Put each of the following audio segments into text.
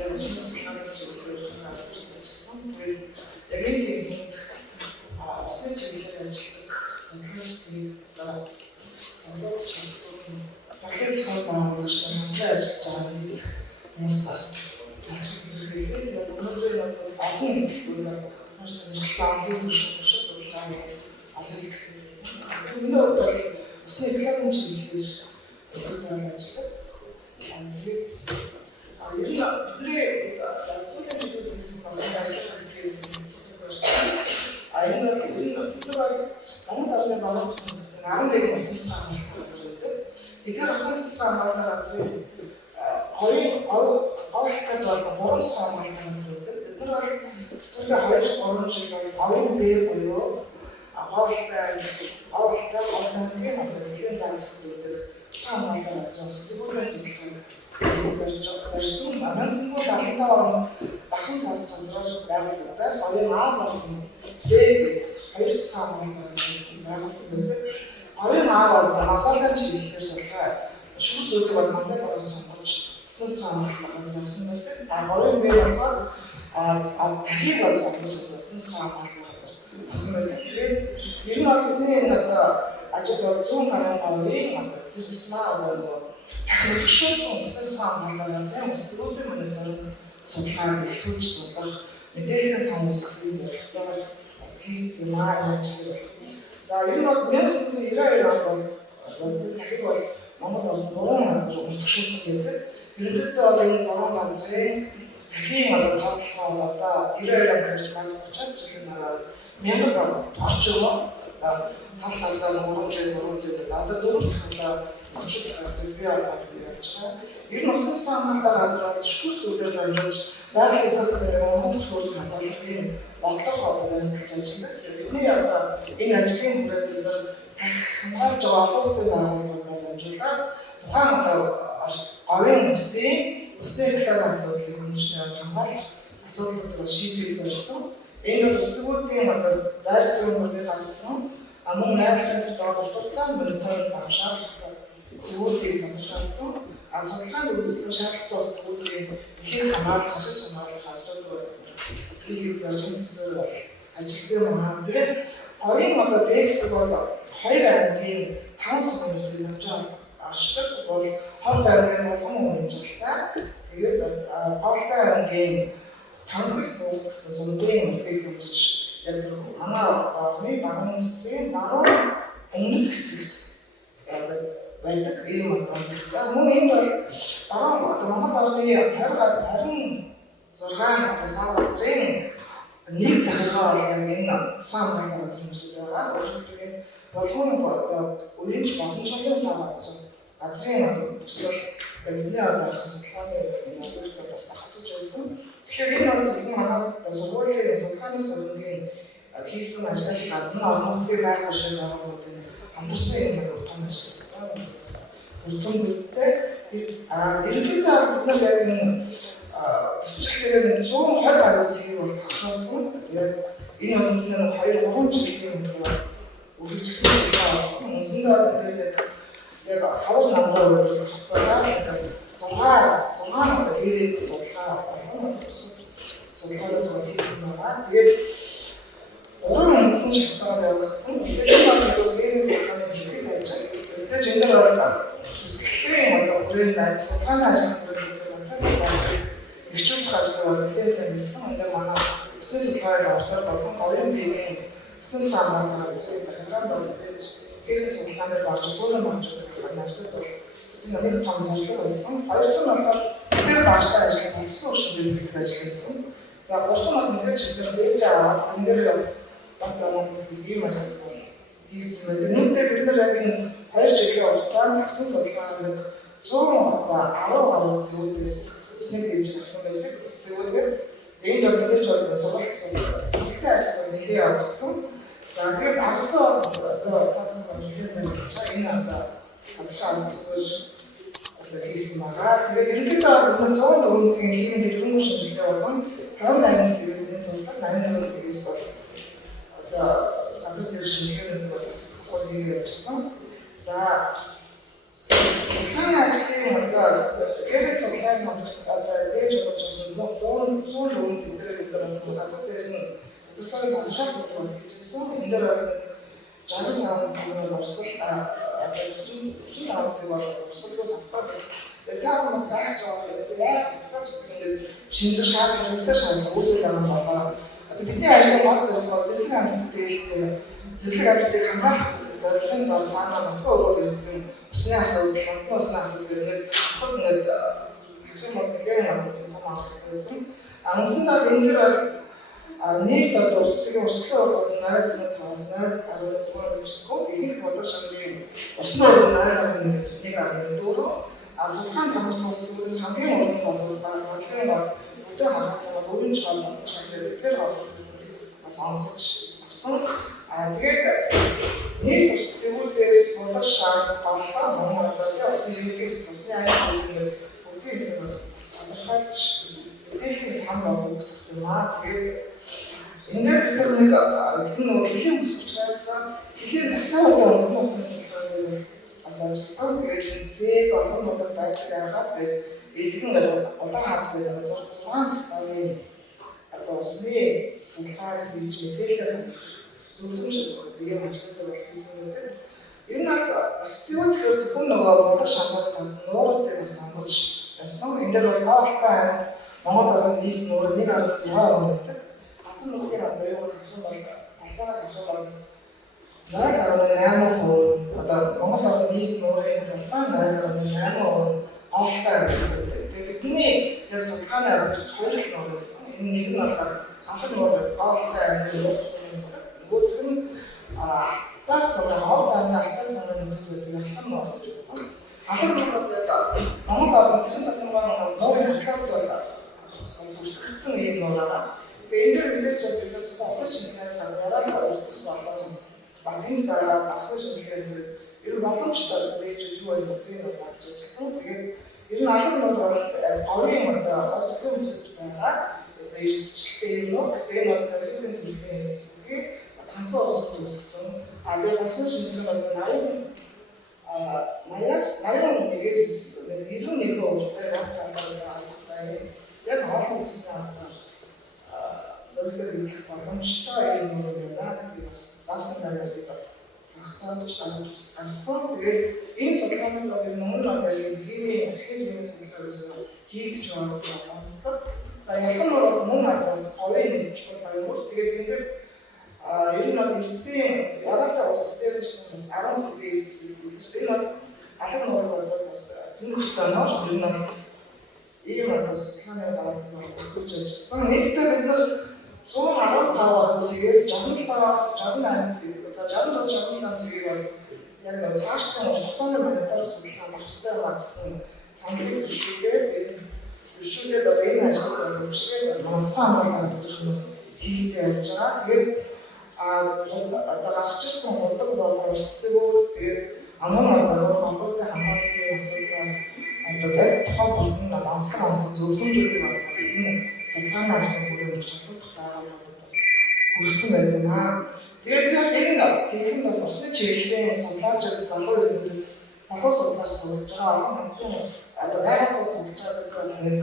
яг шинжлэх ухааны чиглэлээр ажилласан. Тэгээд яг энэ хэвээр усны чиглэлээр ажилладаг сонирхолтой сонгогч хэлсэн багц хол таамагч хамтран ажиллаж байгаа нэг хүмүүс бас яг өнөөдөр олон хэлбэрээр сонирхолтой төвшөс судалгааны олон энэ усны экологийн чиглэлээр ажилладаг. Бидний сүүлийн үеийн бас ажиллах гэсэн Монгол орны баруун бүсэнд 11 усан засгийн газар байдаг. Эдгээр усан засгийн газрын хоёрын авалтад бол 3 сарын газар байдаг. Эдгээр бол сүүлийн 2-3 жил бол говийн бээр буюу авалтад орнгийн хөдөлгөөний замсдаг байдаг. Саамал газар сүүлийн зарсан 1975 онд Бахан цаас газраар байгуулагдаад говийн аа болсон дээгт 2 сар байгуулсан байдаг. Говийн аа бол масалын чиглэлээр судалгаа шүүх зүйлийг бол масал орон сонгож усан газар явсан байдаг. Говийн бээр болохоор дахиг бол сонгож усан газар басан байдаг. Тэгээд ер нь бол бидний ажил бол 100 гаруй говийн төсмаа бол төвшөөс усан газрын өсвөрүүдийн мониторинг судалгааг эхлүүлж судлах мэдээллийн сан үсгийн зорилгоор бас хийсэн маань ажил. За ер нь бол 1992 онд бол дахиг бол Монгол орн 3 газар төвшөөс гэдэг. Ерөнхийдөө бол энэ 3 газрын дахин тооцоолол одоо 92 онд гэж маань 30 жилийн дараа 1000 орчим тал талдаа 300 одоо 4 дахин очиж бий болоод явж байгаа. Энэ усан санаандаа газар төшгөр зүйлээр дамжуулж байгалийн экосистемийн монгол төвлөрөх хадгалагын бодлого баримталж ажилладаг. Бидний энэ ажлын хүрээлэлээр хамгаалж байгаа олон улсын байгууллагуудаар дамжуулаад тухайн говийн усны экологийн асуудлыг хөндлөж хамгаалах асуудлуудыг шийдвэр зорьсон. Энэ бол төсвүүдийн байр суурин зургийг гаргасан мөн найдварын дурталцааны мониторинг авах шаардлагатай зөвлөлийг тодорхойлсон. Судалгааны үйлчлэл шаардлагатай ус зөвлөлийн ихэнх хамгаалах, хашиж хамгаалах ажлууд эсхийг зоржин төслөөр ажилласан юм аа. Тэгээд говийн БЭКС бол 2 аймгийн 5 сүмүүдийг хамжиж ашигладаг бол хот аймгийн болгон уламжлалтай. Тэгээд Павлтай аймгийн Тангал бууд гэсэн сүмдрийн мөргийг хэмжиж яг манай орны баруун үсгийн баруун өмнөд хэсэгт байдаг ийм онцлогтой. Мөн энэ бол Монгол орны 26 сар газрын нэг захиргаа бол яг энэ сан газар хэмжиж байгаа. Тэгээд болгон үеийнч боломжтой сан газрын төсөл бидний авсан судалгааны үйлдэл бас хацаж байсан. Тэгэхээр энэ бол зөвхөн манай сургуулийн судалгааны сургуулийн хийсэн ажлаас гадна орнуудын байгаль шиг байгууллагуудын хамтарсан юм том ажил байсан. Бүртэн зүйлтэй ерөнхийдөө бид нар яг энэ төсөлтөөр 120 гаруй цэгийг бол багтаасан. Яг энэ онцлог 2-3 жилийн үргэлжлсэн болсон. Үндсэндээ яг хавар намраа үйлдвэрлэх хугацаагаар 6 хэрэг судалгаа болон судалгаанууд хийсэн байна. Тэгээд уран үндсэн шалтгаан явагдсан. Тэгээд энэ бол хэрэг судалгааны хэлхийг хайж байгаа. Тэгээд энэ бол төслийн хүрээнд судалгааны ажил эрчүүлэх ажил бол нэлээсээ хийсэн. Энд манай төслийн судалгааны орчноор болон говийн биеийн төслийн санааны захиргаанд орж хэрэг судалгаанаар болж суулын багжуудыг ажилладаг бол төслийн нэг том зорилго байсан. Хоёр дахь нь болохоор тэр багштай ажиллах болцсон өршин төвлөрөлт ажил хийсэн. За гурав нь мэдээж хэлбэр дээж аваад энэ бас багтаамаас ийм ажил бол хийсэн байдаг. Үүнтэй бид нар яг энэ 2 жилийн хугацаанд хатан судалгааны 110 гаруй зүйлээс үсний дэж авсан байдаг. Зөвхөн энэ бол мэдээж бол сургалт судалгааны ажил бол нэлээд явагдсан. За тэгээд 10 одоо хийсэн энэ хамтлагаа зөвхөн хийсэн байгаа. Тэгээд ерөнхийдөө 100 өрнцгийн хэмжээний дэлгэрэнгүй шинжилгээ болон 58 зэрэгсний судалгаа 84 зэрэгс бол одоо газар дээр шинжилгээнд бас хуулийг явуулсан. За судалгааны ажлын гэрээ судалгааны дээж болж байгаа зүүн өвөн зэврээр бас газар дээр нь судалгааны анхаарал татвар бас хийжсэн. Энэ дээр 65 сая орсол 45 сая орсол автобус тэгээд бас тааж байгаа шинжлэх шаардлага үүсгэж байгаа болоо. Одоо бидний ажлын гол зорилго зэрлэг амьсгалын зэрлэг ажлыг хамгаалах зорилгын дор цаанаа нутгаа өөрөөр усны асуудал, усны асуудал гэдэг асуудал хэм боловсролын хамгаалах гэсэн. Үндсэндээ энэ дээр нийт одоо усгийн урсгалын бол 8.5-аас 10.6 өссөн. Ихэнх боловч шангийн усны уран 8.1-1.4 судалгааны хамгаалах зүйлс хамгийн уран боловсрол бодлогын бол өдөө хамгаалах бүрэн чиглэлээр бас онцолж авсан. Тэгээд нийт ус зэвүүлээс боловч шаардлага боллоо. Монголд усны хэрэглээс усны аюулгүй бүгдийг тодорхойлж мэдээлэл сан болгох гэсэн юм. Тэгээд энэ бид нэг хэлийн ус учраас хэлийн засгийн удаа өнгөн усны судалгааг бас ажилласан. Тэгээд зээг олон байдлаар гаргаад эзэн улаан хаад гэдэг 6 сарын одоо усны судалгаа хийж мэдээлэл зөвлөмж биеийн ажлуудад болсон гэдэг. Энэ бол зэвүүл зөвхөн нөгөө болох шангаас нууруудыг бас сонгож явсан. Энэ дээр бол хаалттай Монгол орны нийт нуур 1.6 байдаг. Хатан нуурын одоо юу гэх юм бол алтаараа гэх бол 8.8% одоо Монгол орны нийт нуурын 8.8% хаалттай байдаг. Тэгээд бидний яг судалгааны авч хоёр л нуур байсан. Энэ нэг нь бол хатан нуур хаалттай байдаг. Бүгд нь алтаас алтаас нутаг нуур байсан. Алан нуурууд Монгол орны цэцэн сатмын нуурын хатлууд бол бүртгэгдсэн ийм нуураа. Тэгээд энэ дээр мэдээж бид усан шинжилгээс дараалал үрдэс болон бас энэ дараа усан шинжилгээнд ер нь боломжтой байж юу вэ гэдгийг бодчихсон. Тэгээд ер нь алан нуур бол говийн одоо оцтой үсэж байгаа. Тэгээд ижлэлтэй юм уу? Тэгээд энэ бол хэдэн төлөвлөлийн зүйлийг хасан ус үүсгэсэн. Тэгээд усан шинжилгээ бол 81-ээс 91% яг олон усны зөвлөлт хийх боломжтой юм байна. Бас давсан байгаад таасан. Тэгээд энэ судалгааны бол өмнө нь химийн химийн судалгаагаар хийгдэж байгаа бас онцлог. За ялхан бол мөн надаас говийн чухал юм. Тэгээд энэ дээр ер нь бол эцсийн ягаалаа ус дээр чинь бас 10 хэлсэн. Энэ бол алан нуур бол бас зэнгүүстэй нуур ер нь ийм бас судалгааны байгууллагууд хөгж ажилласан. Нийтдээ бид нар 115 цэгээс 67-аас 68 цэг. За 67-65 цэгийг бол яг цаашдаа хугацааны мониторинг судалгаа авах хэрэгтэй байгаа гэсэн саналыг зөвшөөрлөө. Зөвшөөрлөд одоо энэ ажлыг хөгжүүлээд мансаа хамгаалах ажил хийгдэж явж байгаа. Тэгээд одоо гарч ирсэн бодлого болон зэвүүл тэгээд аман холбоотой хамгааллын асуудал одоо тухайн бүрдэн онцлог зөвлөмжүүдийг бас энэ судалгааны ажлын хүрээнд шалгуулах байгууллагууд бас хүрсэн байна. Тэгээд би бас энэ téléфон бас усны чиглэлийн судлаачид залуу судлаач сурж байгаа олон хамтын одоо байгууллагууд сурж байгаа бас нэг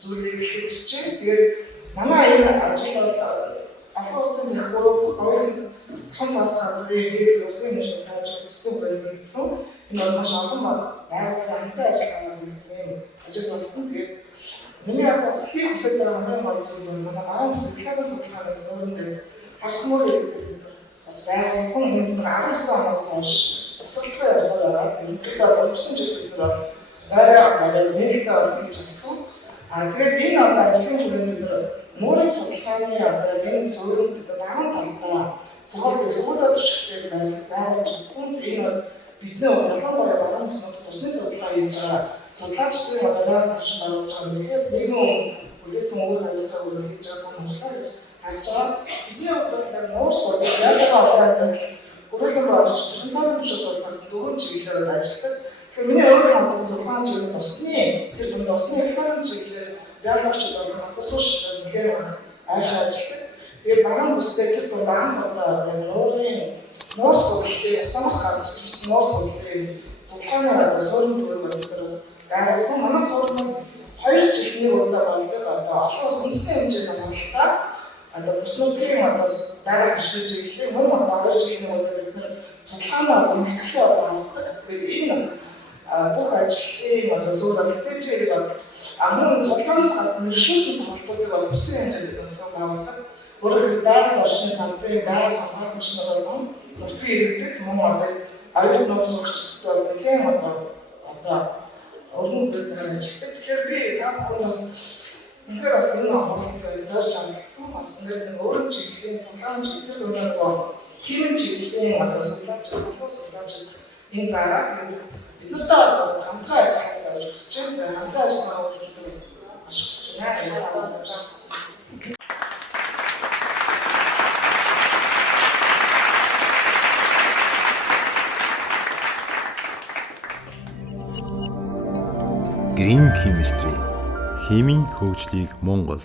зүйлийг хэлж чинь. Тэгээд манай энэ ажил бол олон улсын нөхөр говийн хан цаас газрын бэкс улсын хэмжээ сайжруулах зөвлөмж байгуулагдсан. Энэ бол маш олон байгууллагын хамтан ажиллагаанд хүрсэн ажил болсон. Тэгээд миний одоо сэхлийн хүсэл дээр хамгийн гол зүйл нь манай гарын сэхлийн судалгаанаас өөрөндөө харсмөр бас байгуулсан энэ 19 оноос хойш асуудалтай явсаар байгаа. Үүнийгээ боловсон ч бид нар бас байраа нээлттэй хийж чадсан. Тэгээд энэ одоо ажлын хүрээнд нуурын судалгааны одоо энэ суурин баруун талдаа сургуулийн туршлагыг байгуулж чадсан. Энэ бол бидний ялангуяа баруун цогцлол усны судалгаа хийж байгаа судлаачдын одоо байгууллагын байгуулж байгаа нэгэд нэгэн үлээсэн өөр ажиллагаа хийж байгаа юм шиг харж байгаа. Бидний бодлоор нуур судалгаа ялгаа олон зүйл хүрээлэн болж технологийн судалгаас дөрвөн чиглэлээр ажилладаг. Тэгэхээр миний өөрийн судалгааны чиглэл усны тэр дунд усны экологийн чиглэлээр байгуулагчид болон газар суурьчид нэлээд ажилладаг. Тэгээд баруун бүстэй тэр дунд анх одоо нуур судлалын стандарт гаргаж ирсэн нуур судлалын судалгааны одоо суурин төвөөр бодохоос байгуулсан. Манай суурин 2 жилийн удаа болдог одоо олон үндэсний хэмжээний хангалттай одоо бүс нутгийн одоо байгаль орчин чиглэлийн мөн одоо 2 жилийн удаа бид нэр судалгааны эмгэгтэй хангалттай. Тэгэхээр энэ бүх ажлын одоо суурь мэдээжээ мөн судалгаанаас гадна шүүсэн сонголтуудыг бүсийн хэмжээнд онцгой байгуулдаг. Өөрөөр байгаль орчин салбарын байгаль хамгаалах машинаар болон нутгийн иргэдэд мөн одоо аюул нууц сургалтад нэгэн одоо өргөн үйлдвэрээр ажилладаг. Тэгэхээр би та бүхнээс үнэхээр бас энэ хавцтай зааж амлагдсан. Бас нэг өөрийн чиглэлийн судалгааны чиглэл өөрөө химийн чиглэлийн одоо судлаач энэ байгаа. Бид нартай хамтран ажиллахаас гэж хүсэж байна. Хамтран ажиллахаа өөрчлөлт маш хүсэж байна. Green Chemistry химийн хөгжлийг Монгол